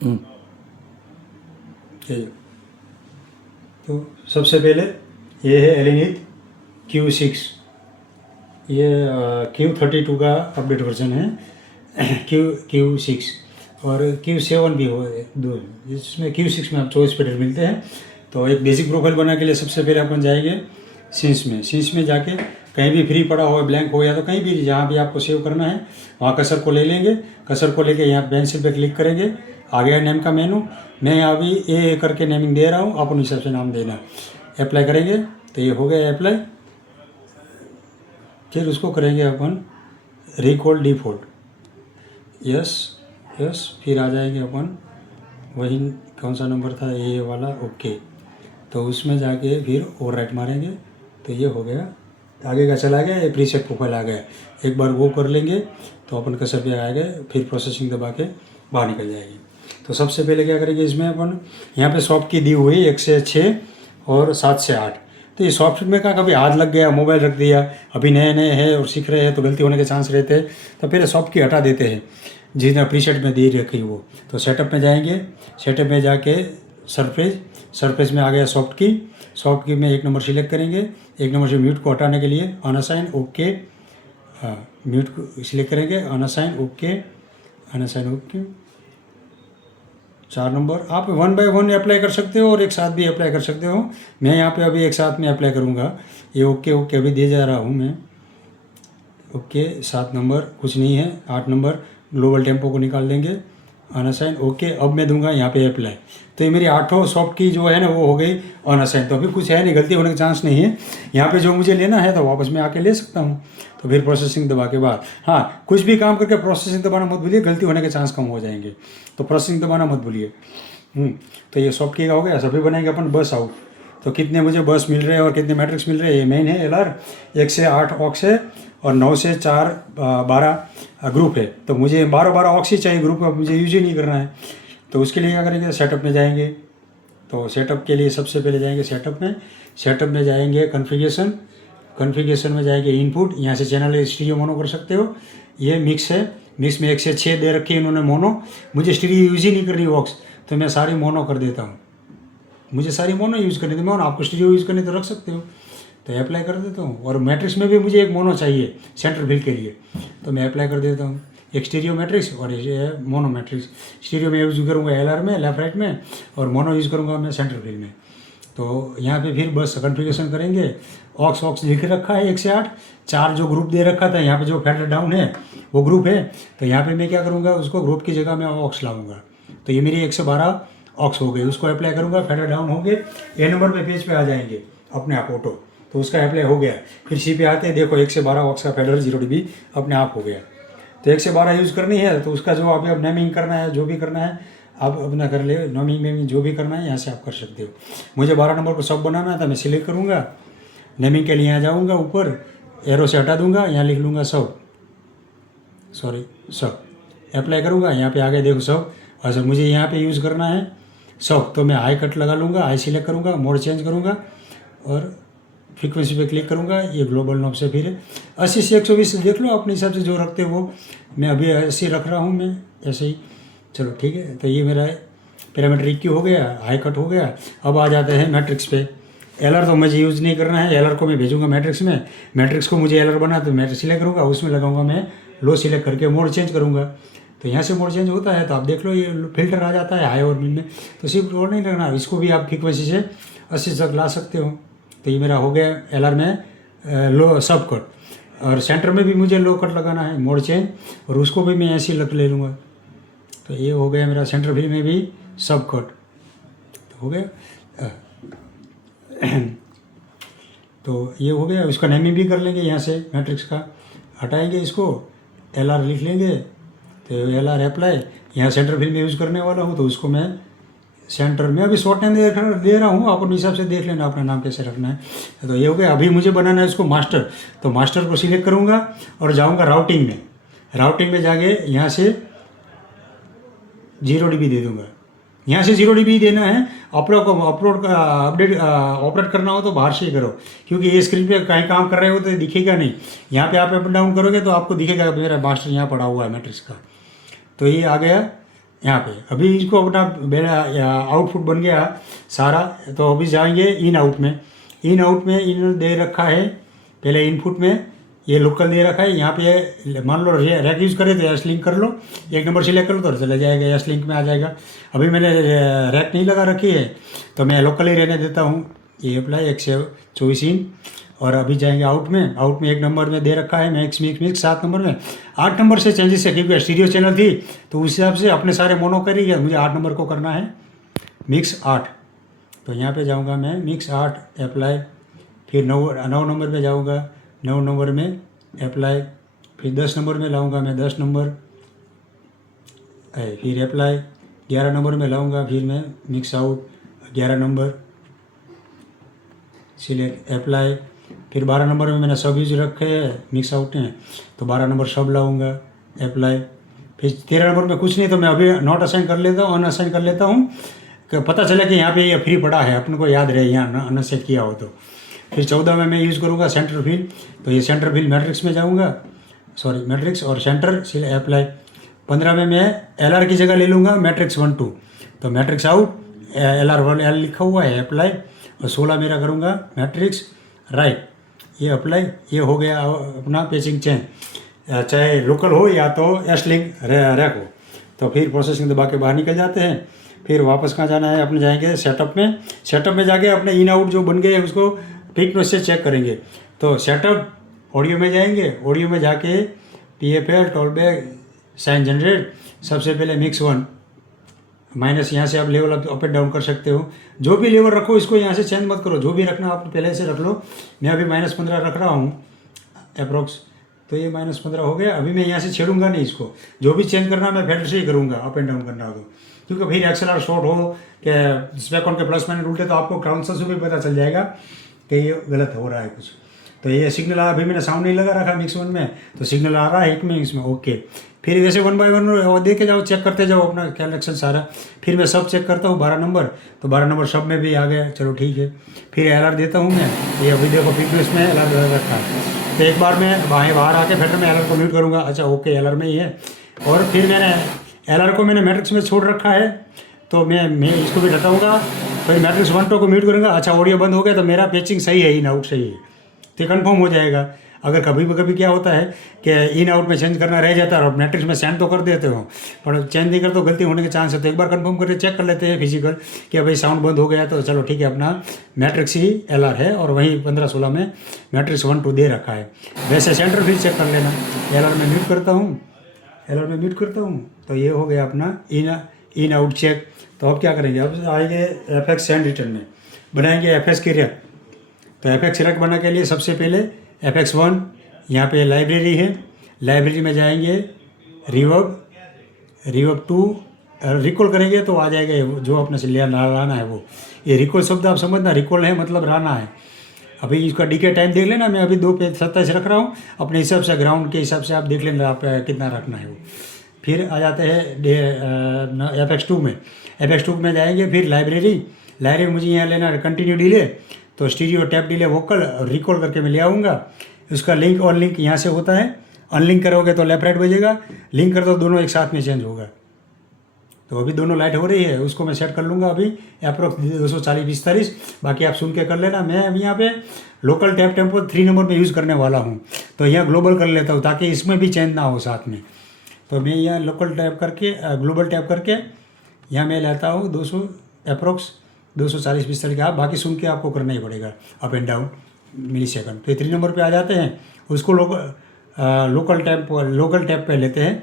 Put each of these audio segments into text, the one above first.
हम्म, ये तो सबसे पहले ये है एलिनीथ Q6। ये Q32 का अपडेट वर्जन है। Q6 और Q7 भी हो दो, जिसमें Q6 में आप 24 पैकेट मिलते हैं। तो एक बेसिक प्रोफाइल बनाने के लिए सबसे पहले अपन जाएंगे सीन्स में जाके कहीं भी फ्री पड़ा हो, ब्लैंक हो, या तो कहीं भी जहाँ भी आपको सेव करना है वहाँ कसर को ले लेंगे। कसर को लेके यहाँ पेंसिल पे क्लिक करेंगे, आ गया नेम का मेनू। मैं यहाँ भी ए करके नेमिंग दे रहा हूँ, अपन हिसाब से नाम देना। अप्लाई करेंगे तो ये हो गया अप्लाई। फिर उसको करेंगे अपन रिकॉल डिफ़ॉल्ट, यस यस। फिर आ जाएंगे अपन वही, कौन सा नंबर था, ये वाला, ओके। तो उसमें जाके फिर ओवरराइट मारेंगे तो ये हो गया, आगे का चला गया। ये प्रीसेट प्रोफाइल आ गया। एक बार वो कर लेंगे तो अपन कसर पे आ गए, फिर प्रोसेसिंग दबा के बाहर निकल जाएगी। तो सबसे पहले क्या करेंगे, इसमें अपन यहाँ पे सॉफ्ट की दी हुई 1 से 6 और 7 से 8। तो ये सॉफ्टवेयर में का कभी हाथ लग गया, मोबाइल रख दिया, अभी नए नए हैं और सीख रहे हैं तो गलती होने के चांस रहते हैं। तो पहले सॉफ्ट की हटा देते हैं जिसने प्रीसेट में दे रखी वो। तो सेटअप में जाएंगे, सेटअप में जाके सरफेस में आ गया सॉफ्ट की में 1 नंबर सिलेक्ट करेंगे। 1 नंबर से म्यूट को हटाने के लिए अनअसाइन ओके, हाँ म्यूट को सिलेक्ट करेंगे, unassign okay, unassign okay. 4 number आप 1 बाय 1 अप्लाई कर सकते हो और एक साथ भी अप्लाई कर सकते हो। मैं यहाँ पे अभी एक साथ में अप्लाई करूँगा। ये ओके ओके अभी दे जा रहा हूँ मैं, ओके। 7 नंबर कुछ नहीं है, 8 नंबर ग्लोबल टेम्पो को निकाल देंगे, अनअसाइन ओके। अब मैं दूंगा यहाँ पे अप्लाई। तो ये मेरी 8 सॉफ्ट की जो है ना वो हो गई अनअसाइन। तो अभी कुछ है नहीं, गलती होने का चांस नहीं है। यहाँ पे जो मुझे लेना है तो वापस मैं आके ले सकता हूँ। तो फिर प्रोसेसिंग दबा के बाद, हाँ कुछ भी काम करके प्रोसेसिंग दबाना मत भूलिए, गलती होने के चांस कम हो जाएंगे। तो प्रोसेसिंग दबाना मत भूलिए। तो ये सॉफ्ट की का हो गया। सभी बनाएंगे अपन बस आउट। तो कितने मुझे बस मिल रहे हैं और कितने मैट्रिक्स मिल रहे हैं, ये मेन है LR। 1 से 8 ऑक्स है और 9 से 4 12 ग्रुप है। तो मुझे 12 ऑक्स ही चाहिए, ग्रुप मुझे यूज ही नहीं करना है। तो उसके लिए क्या करेंगे, सेटअप में जाएंगे। तो सेटअप के लिए सबसे पहले जाएंगे सेटअप में जाएंगे कन्फिगरेशन में जाएंगे इनपुट। यहाँ से चैनल स्टीरियो मोनो कर सकते हो। ये मिक्स है, मिक्स में 1 से 6 दे रखी है इन्होंने मोनो। मुझे स्टीरियो यूज ही नहीं करनी ऑक्स, तो मैं सारी मोनो कर देता हूँ। मुझे सारी मोनो यूज़ करनी थी, मोनो आपको स्टीरियो यूज़ करनी तो रख सकते हो। तो अप्लाई कर देता हूँ। और मैट्रिक्स में भी मुझे एक मोनो चाहिए सेंटर फिल के लिए, तो मैं अप्लाई कर देता हूँ। एक स्टीरियो मैट्रिक्स और ये मोनो मैट्रिक्स। स्टीरियो में यूज़ करूँगा LR में, लेफ्ट राइट में, और मोनो यूज़ करूँगा मैं सेंटर फिल में। तो यहाँ पे फिर बस कन्फिगरेशन करेंगे। ऑक्स लिख रखा है 1 से 8, 4 जो ग्रुप दे रखा था, यहाँ पे जो फेडर डाउन है वो ग्रुप है। तो यहाँ पे मैं क्या करूँगा, उसको ग्रुप की जगह में ऑक्स लाऊंगा। तो ये मेरी 1 से 12 ऑक्स हो गए, उसको अप्लाई करूँगा। फेडर डाउन हो गए, ए नंबर पे पेज पे आ जाएंगे अपने आप ऑटो। तो उसका अप्लाई हो गया। फिर सी पे आते हैं, देखो 1 से 12 ऑक्स का फेडर 0 dB अपने आप हो गया। तो 1 से 12 यूज़ करनी है तो उसका जो अभी अब नेमिंग करना है, जो भी करना है आप अपना कर ले। नेमिंग में जो भी करना है यहाँ से आप कर सकते हो। मुझे 12 नंबर को सब बनाना था, मैं सिलेक्ट करूँगा। नेमिंग के लिए यहाँ जाऊँगा, ऊपर एरो से हटा दूँगा, यहाँ लिख लूँगा सब अप्लाई करूँगा। यहाँ पे आगे देखो सब। अच्छा मुझे यहाँ पे यूज़ करना है सब, तो मैं हाई कट लगा लूँगा, हाई सिलेक्ट करूँगा, मोड चेंज करूँगा और फ्रीक्वेंसी पे क्लिक करूँगा। ये ग्लोबल नॉब से फिर 80 से 120 देख लो अपने हिसाब से जो रखते हो वो। मैं अभी ऐसे रख रहा हूँ, मैं ऐसे ही। चलो ठीक है। तो ये मेरा पैरामीटर EQ हो गया, हाई कट हो गया। अब आ जाते हैं मैट्रिक्स पे। LR तो मुझे यूज़ नहीं करना है, LR को मैं भेजूँगा मैट्रिक्स में। मैट्रिक्स को मुझे LR बना तो मैट्रिक्स सिलेक्ट करूँगा, उसमें लगाऊँगा मैं लो सिलेक्ट करके मोड चेंज करूँगा। तो यहाँ से मोड चेंज होता है, तो आप देख लो ये फिल्टर आ जाता है हाई और मिड में। तो सिर्फ और नहीं लगना, इसको भी आप फ्रीक्वेंसी से 80 तक ला सकते हो। तो ये मेरा हो गया LR में लो सब कट। और सेंटर में भी मुझे लो कट लगाना है, मोड चेंज, और उसको भी मैं ऐसे ही ले लूँगा। तो ये हो गया मेरा सेंटर फिल में भी सब कट तो हो गया। तो ये हो गया। उसका नेमिंग भी कर लेंगे, यहाँ से मैट्रिक्स का हटाएंगे, इसको LR लिख लेंगे। तो LR अप्लाई, यहाँ सेंटर फिल में यूज़ करने वाला हूँ तो उसको मैं सेंटर में अभी शॉर्ट नेम दे रहा हूँ, आप अपने हिसाब से देख लेना अपना नाम कैसे रखना है। तो ये हो गया। अभी मुझे बनाना है इसको मास्टर, तो मास्टर को सिलेक्ट करूँगा और जाऊँगा राउटिंग में जाके यहाँ से 0 dB दे दूँगा। यहाँ से 0 dB देना है। ऑपरेट करना हो तो बाहर से ही करो, क्योंकि ये स्क्रीन पे कहीं काम कर रहे हो तो दिखेगा नहीं। यहाँ पे आप अप डाउन करोगे तो आपको दिखेगा मेरा मास्टर यहाँ पड़ा हुआ है मैट्रिक्स का। तो ये आ गया यहाँ पे अभी इसको अपना मेरा आउटपुट बन गया सारा। तो अभी जाएंगे इन आउट में। इन आउट में इन दे रखा है, पहले इनपुट में ये लोकल दे रखा है। यहाँ पे मान लो रैक यूज़ करें तो एस लिंक कर लो, एक नंबर सिलेक्ट कर लो तो चला जाएगा, एस लिंक में आ जाएगा। अभी मैंने रैक नहीं लगा रखी है तो मैं लोकल ही रहने देता हूँ। ये अप्लाई 124 इन। और अभी जाएंगे आउट में। आउट में एक नंबर में दे रखा है मिक्स मिक्स मिक्स, 7 नंबर में 8 नंबर से चेंजेस है क्योंकि स्टीरियो चैनल थी तो उस हिसाब से अपने सारे मोनो कर ही गया, मुझे 8 नंबर को करना है मिक्स 8। तो यहाँ पे जाऊँगा मैं मिक्स 8 अप्लाई, फिर 9 नंबर पे जाऊँगा, 9 नंबर में अप्लाई, फिर 10 नंबर में लाऊँगा मैं 10 नंबर, फिर अप्लाई 11 नंबर में लाऊँगा, फिर मैं mix out 11 number select apply, फिर 12 नंबर में मैंने सब यूज रखे हैं मिक्स आउट में तो 12 नंबर सब लाऊंगा अप्लाई, फिर 13 नंबर में कुछ नहीं तो मैं अभी नॉट असाइन कर लेता हूँ, अनअसाइन कर लेता हूँ कि पता चले कि यहाँ पे ये फ्री पड़ा है, अपने को याद रहे यहाँ अनसेट किया हो तो। फिर 14 में मैं यूज़ करूँगा सेंटर फिल, तो ये सेंटर फिल मैट्रिक्स में जाऊँगा, सॉरी मैट्रिक्स और सेंटर सिले अप्लाई। 15 में मैं LR की जगह ले लूँगा मैट्रिक्स 1 2, तो मैट्रिक्स आउट LR 1 L लिखा हुआ है अप्लाई, और 16 मेरा करूँगा मैट्रिक्स राइट, ये अप्लाई। ये हो गया अपना पेचिंग चेंज, चाहे लोकल हो या तो एस लिंक रैक हो। तो फिर प्रोसेसिंग दबा के बाहर निकल जाते हैं। फिर वापस कहाँ जाना है, अपने जाएंगे सेटअप में। सेटअप में जाके अपने इन आउट जो बन गए उसको थिकनेस से चेक करेंगे। तो सेटअप ऑडियो में जाएंगे, ऑडियो में जाके PFL टॉलबैक साइन जनरेट, सबसे पहले मिक्स 1 माइनस, यहाँ से आप लेवल अप एंड डाउन कर सकते हो, जो भी लेवल रखो इसको यहाँ से चेंज मत करो, जो भी रखना आप पहले से रख लो। मैं अभी -15 रख रहा हूँ अप्रोक्स, तो ये -15 हो गया। अभी मैं यहाँ से छेड़ूंगा नहीं इसको, जो भी चेंज करना मैं फेडर से ही करूँगा अप एंड डाउन करना हो तो, क्योंकि फिर XLR शॉर्ट हो कि स्पेक ऑन के प्लस माइनस उल्टे तो आपको काउंसर से भी पता चल जाएगा कि ये गलत हो रहा है कुछ। तो ये सिग्नल अभी मैंने साउंड नहीं लगा रखा मिक्स 1 में, तो सिग्नल आ रहा है एक में इसमें ओके। फिर वैसे 1 बाय 1 देखे जाओ, चेक करते जाओ अपना कलेक्शन सारा। फिर मैं सब चेक करता हूँ 12 नंबर, तो 12 नंबर सब में भी आ गया, चलो ठीक है। फिर LR देता हूँ मैं, ये अभी देखो फ्रीक्वेंस में LR रखा है, तो एक बार मैं बाहर आके फिर मैं LR को म्यूट करूँगा, अच्छा ओके LR में ही है। और फिर मैंने LR को मैंने मैट्रिक्स में छोड़ रखा है, तो मैं इसको भी हटाऊँगा, फिर मैट्रिक्स 1 2 को म्यूट करूँगा। अच्छा ऑडियो बंद हो गया तो मेरा पेचिंग सही है, इन आउट सही है, तो कंफर्म हो जाएगा। अगर कभी क्या होता है कि इन आउट में चेंज करना रह जाता है और मैट्रिक्स में सेंड तो कर देते हो पर चेंज नहीं कर तो गलती होने के चांस है, तो एक बार कंफर्म करके चेक कर लेते हैं फिजिकल कि भाई साउंड बंद हो गया तो चलो ठीक है, अपना मैट्रिक्स ही LR है और वहीं 15-16 में मैट्रिक्स 1 2 दे रखा है। वैसे सेंटर फिर चेक कर लेना, LR में म्यूट करता हूँ, LR में म्यूट करता हूँ, तो ये हो गया अपना इन आउट चेक। तो अब क्या करेंगे, अब आएंगे FX सेंड रिटर्न में, बनाएंगे FX की रैक। तो FX रैक बनाने के लिए सबसे पहले FX1 यहाँ पे लाइब्रेरी है, लाइब्रेरी में जाएंगे, रिवर्ब 2 रिकॉल करेंगे तो आ जाएगा जो अपने से लाना है वो। ये रिकॉल शब्द आप समझना, रिकॉल है मतलब लाना है। अभी इसका डीके टाइम देख लेना, मैं अभी 2:27 रख रहा हूँ, अपने हिसाब से ग्राउंड के हिसाब से आप देख लेना आप कितना रखना है वो। फिर आ जाते हैं FX2 में, FX2 में जाएंगे, फिर लाइब्रेरी मुझे यहाँ लेना है कंटिन्यू डिले, तो stereo tap delay vocal recall करके मैं ले आऊँगा। उसका लिंक और लिंक यहाँ से होता है, अनलिंक करोगे तो लेफ्ट राइट बजेगा, लिंक कर दो दोनों एक साथ में चेंज होगा। तो अभी दोनों लाइट हो रही है, उसको मैं सेट कर लूँगा अभी अप्रोक्स 240-45, बाकी आप सुन के कर लेना। मैं अभी यहाँ पे लोकल टैप टेम्पो 3 नंबर में यूज़ करने वाला हूँ, तो यहाँ ग्लोबल कर लेता हूँ ताकि इसमें भी चेंज ना हो साथ में। तो मैं यहाँ लोकल टैप करके ग्लोबल टैप करके यहाँ मैं लेता हूँ 200 अप्रोक्स 240-45 का, बाकी सुन के आपको करना ही पड़ेगा up and down millisecond. तो 3 नंबर पे आ जाते हैं, उसको लोकल टैप पे लेते हैं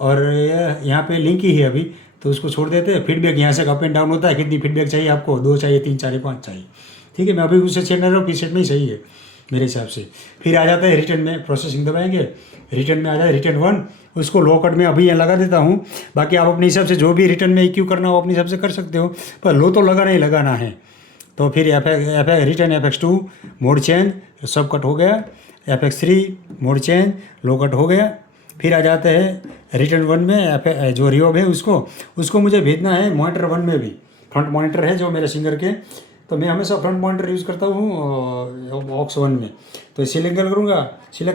और यहाँ पे लिंक ही है अभी, तो उसको छोड़ देते हैं। फीडबैक यहाँ से अप एंड डाउन होता है, कितनी फीडबैक चाहिए आपको, 2 चाहिए, 3 चाहिए, 5 चाहिए, ठीक है। मैं अभी उससे चेक नहीं रहा हूँ, पीसेट में ही सही है मेरे हिसाब से। फिर आ जाता है रिटर्न में, प्रोसेसिंग दबाएंगे, रिटर्न में आ जाए रिटर्न 1, उसको लो कट में अभी यहाँ लगा देता हूँ। बाकी आप अपने हिसाब से जो भी रिटर्न में EQ करना हो अपने हिसाब से कर सकते हो, पर लो तो लगाना है। तो फिर रिटर्न FX2 मोड चेंज सब कट हो गया, FX3 मोड चेंज लो कट हो गया। फिर आ जाते हैं रिटर्न 1 में जो रिवर्ब है उसको मुझे भेजना है मॉनिटर 1 में भी, फ्रंट मॉनिटर है जो मेरे सिंगर के तो मैं हमेशा फ्रंट मॉनिटर यूज़ करता हूँ ऑक्स 1 में। तो सिलेक्ट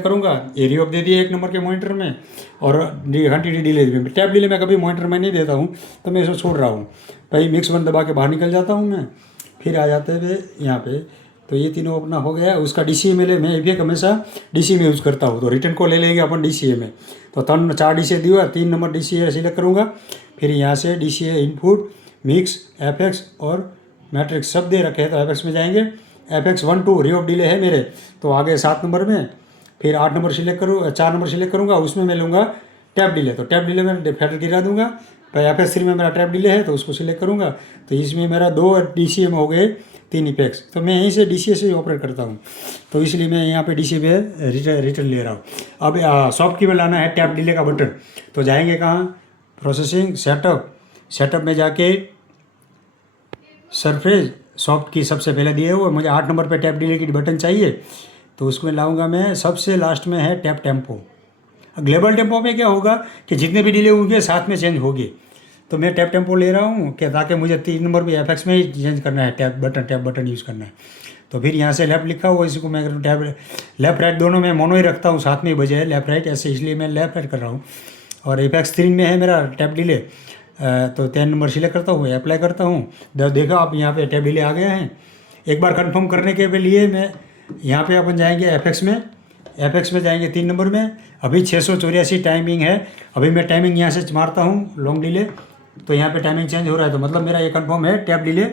करूँगा एरिया ऑफ दे दिया 1 नंबर के मॉनिटर में, और क्वांटिटी डिले में टैब डिले में कभी मॉनिटर में नहीं देता हूँ, तो मैं इसको छोड़ रहा हूँ। भाई मिक्स 1 दबा के बाहर निकल जाता हूँ मैं, फिर आ जाते हुए यहाँ पे। तो ये तीनों अपना हो गया। उसका DCA में मैं इफेक्ट हमेशा DCA में यूज़ करता हूँ। तो रिटर्न को ले लेंगे अपन DCA में। तो 4 DCA दिया, 3 नंबर DCA सिलेक्ट करूँगा, फिर यहाँ से DCA इनपुट मिक्स FX और मैट्रिक्स सब दे रखे हैं। तो FX में जाएंगे, FX 1 2 रे ऑफ डिले है मेरे, तो आगे 7 नंबर में, फिर 8 नंबर सिलेक्ट करूँ, 4 नंबर सिलेक्ट करूँगा, उसमें मैं लूँगा टैप डिले। तो टैप डिले में फैटर गिरा दूंगा। भाई FX 3 में मेरा टैप डिले है तो उसको सिलेक्ट करूँगा। तो इसमें मेरा 2 DCA में हो गए 3 इफेक्ट्स। तो मैं यहीं से DCA से ऑपरेट करता हूँ, तो इसलिए मैं यहाँ पे DCA पे रिटर्न ले रहा हूँ। अब सॉफ्ट की में लाना है टैप डिले का बटन। तो जाएंगे कहाँ, प्रोसेसिंग सेटअप में जाके सरफेस सॉफ्ट की सबसे पहले दिए हुए मुझे 8 नंबर पे टैप डिले की बटन चाहिए, तो उसमें लाऊंगा मैं। सबसे लास्ट में है टैप टेम्पो। ग्लोबल टेम्पो में क्या होगा कि जितने भी डिले होंगे साथ में चेंज होंगे। तो मैं टैप टेम्पो ले रहा हूँ कि ताकि मुझे 3 नंबर पे FX में ही चेंज करना है, टैप बटन यूज़ करना है। तो फिर यहाँ से लेफ्ट लिखा हुआ, इसी को मैं टैप लेफ्ट राइट दोनों में मोनो ही रखता हूँ, साथ में ही बजे है लेफ्ट राइट ऐसे, इसलिए मैं लेफ्ट राइट कर रहा हूँ। और FX 3 में है मेरा टैप डिले, तो 10 नंबर सिलेक्ट करता हूँ, अप्लाई करता हूँ। देखा आप यहाँ पे टैप डिले आ गए हैं। एक बार कंफर्म करने के लिए मैं यहाँ पे अपन जाएंगे FX में जाएंगे 3 नंबर में। अभी 684 टाइमिंग है। अभी मैं टाइमिंग यहाँ से मारता हूँ लॉन्ग डिले, तो यहाँ पे टाइमिंग चेंज हो रहा है, तो मतलब मेरा ये कंफर्म है टैप डिले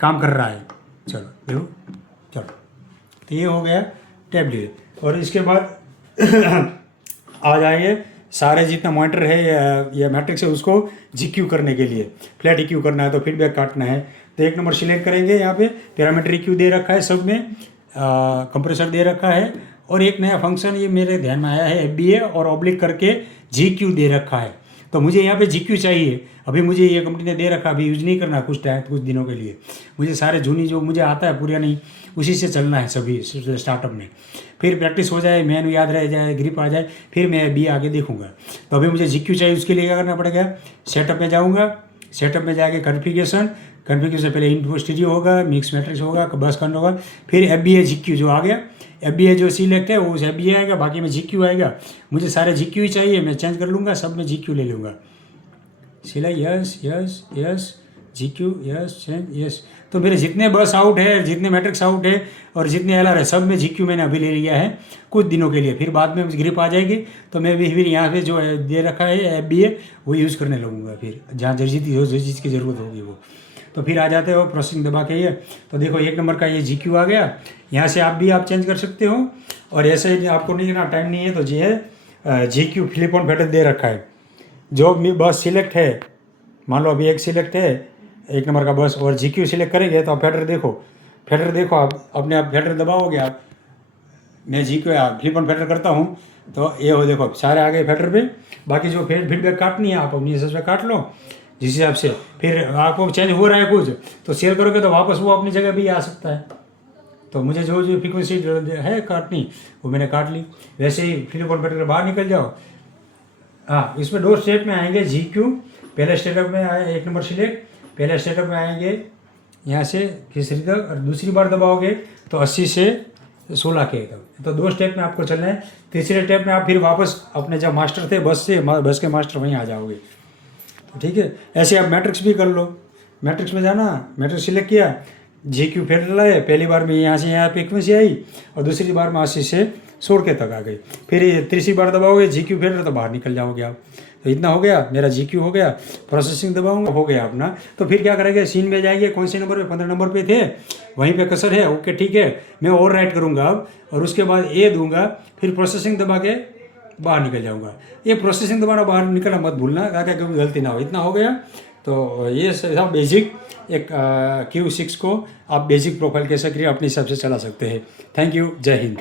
काम कर रहा है। चलो देखो, चलो तो ये हो गया टैप डिले। और इसके बाद आ जाएंगे सारे जितना मॉनिटर है या मैट्रिक्स है उसको GQ करने के लिए, फ्लैट EQ करना है, तो फीडबैक काटना है। तो 1 नंबर सिलेक्ट करेंगे, यहाँ पे पैरामीटर EQ दे रखा है, सब में कंप्रेसर दे रखा है, और एक नया फंक्शन ये मेरे ध्यान में आया है FBA और ऑब्लिक करके GQ दे रखा है। तो मुझे यहाँ पे GQ चाहिए। अभी मुझे ये कंपनी ने दे रखा, अभी यूज़ नहीं करना कुछ दिनों के लिए। मुझे सारे जूनी जो मुझे आता है पूरा नहीं, उसी से चलना है सभी स्टार्टअप में। फिर प्रैक्टिस हो जाए, मेनू याद रह जाए, ग्रिप आ जाए, फिर मैं FBA आगे देखूंगा। तो अभी मुझे GQ चाहिए, उसके लिए क्या करना पड़ेगा, सेटअप में जाऊँगा। सेटअप में जाके कॉन्फ़िगरेशन पहले इनपुट स्टीरियो होगा, मिक्स मैट्रिक्स होगा, बस करना होगा, फिर FBA GQ जो आ गया, FBA जो सिलेक्ट है वो FBA आएगा, बाकी में GQ आएगा। मुझे सारे GQ ही चाहिए, मैं चेंज कर लूँगा, सब में GQ ले लूँगा। Select yes GQ yes change yes. तो मेरे जितने बस आउट है, जितने मैट्रिक्स आउट है और जितने LR है, सब में GQ मैंने अभी ले लिया है कुछ दिनों के लिए। फिर बाद में ग्रिप आ जाएगी तो मैं भी फिर यहाँ पे जो दे रखा है FBA वो यूज़ करने लगूँगा, फिर जहाँ जो चीज़ की ज़रूरत होगी वो। तो फिर आ जाते हो प्रोसेसिंग दबा के ये। तो देखो 1 नंबर का ये GQ आ गया। यहाँ से आप चेंज कर सकते हो, और ऐसे ही आपको नहीं ना टाइम नहीं है तो ये है GQ फ्लिप ऑन फैटर दे रखा है। जो बस सिलेक्ट है, मान लो अभी एक सिलेक्ट है 1 नंबर का बस, और GQ सिलेक्ट करेंगे तो आप फैटर देखो आप अपने आप फैटर दबाओगे आप। मैं GQ फ्लिप ऑन फैटर करता हूँ तो ये हो, देखो सारे आ गए फैटर पे। बाकी जो फीडबैक काटनी है आप अपनी हिसाब से काट लो जिस हिसाब से। फिर आपको चेंज हो रहा है कुछ तो शेयर करोगे तो वापस वो अपनी जगह भी आ सकता है। तो मुझे जो फ्रीक्वेंसी है काटनी वो मैंने काट ली। वैसे ही फ्लिप ऑन फैटर बाहर निकल जाओ। हाँ, इसमें 2 स्टेप में आएंगे GQ। पहले स्टेटअप में आए 1 नंबर सिलेक्ट, पहले स्टेटअप में आएंगे यहाँ से तीसरी तक, और दूसरी बार दबाओगे तो 80 से 16 के तक। तो 2 स्टेप में आपको चलना है। तीसरे स्टेप में आप फिर वापस अपने जब मास्टर थे बस के मास्टर वहीं आ जाओगे। तो ठीक है, ऐसे आप मैट्रिक्स भी कर लो। मैट्रिक्स में जाना, मैट्रिक्स सिलेक्ट किया, GQ फेडर लाए, पहली बार में यहाँ से यहाँ फ्रीक्वेंसी आई और दूसरी बार में 80 से 16 के तक आ गई। फिर ये तीसरी बार दबाओगे GQ फेडर तो बाहर निकल जाओगे आप। तो इतना हो गया, मेरा GQ हो गया। प्रोसेसिंग दबाऊंगा, हो गया अपना। तो फिर क्या करेंगे, सीन में जाएंगे, कौन से नंबर पे, 15 नंबर पे थे, वहीं पे कसर है, ओके ठीक है। मैं ओवर राइट करूँगा अब, और उसके बाद ए दूंगा, फिर प्रोसेसिंग दबा के बाहर निकल जाऊँगा। ये प्रोसेसिंग दबाना बाहर निकलना मत भूलना ताकि कभी गलती ना हो। इतना हो गया। तो ये सब बेसिक एक Q6 को आप बेसिक प्रोफाइल कैसे करिए अपने हिसाब से चला सकते हैं। थैंक यू, जय हिंद।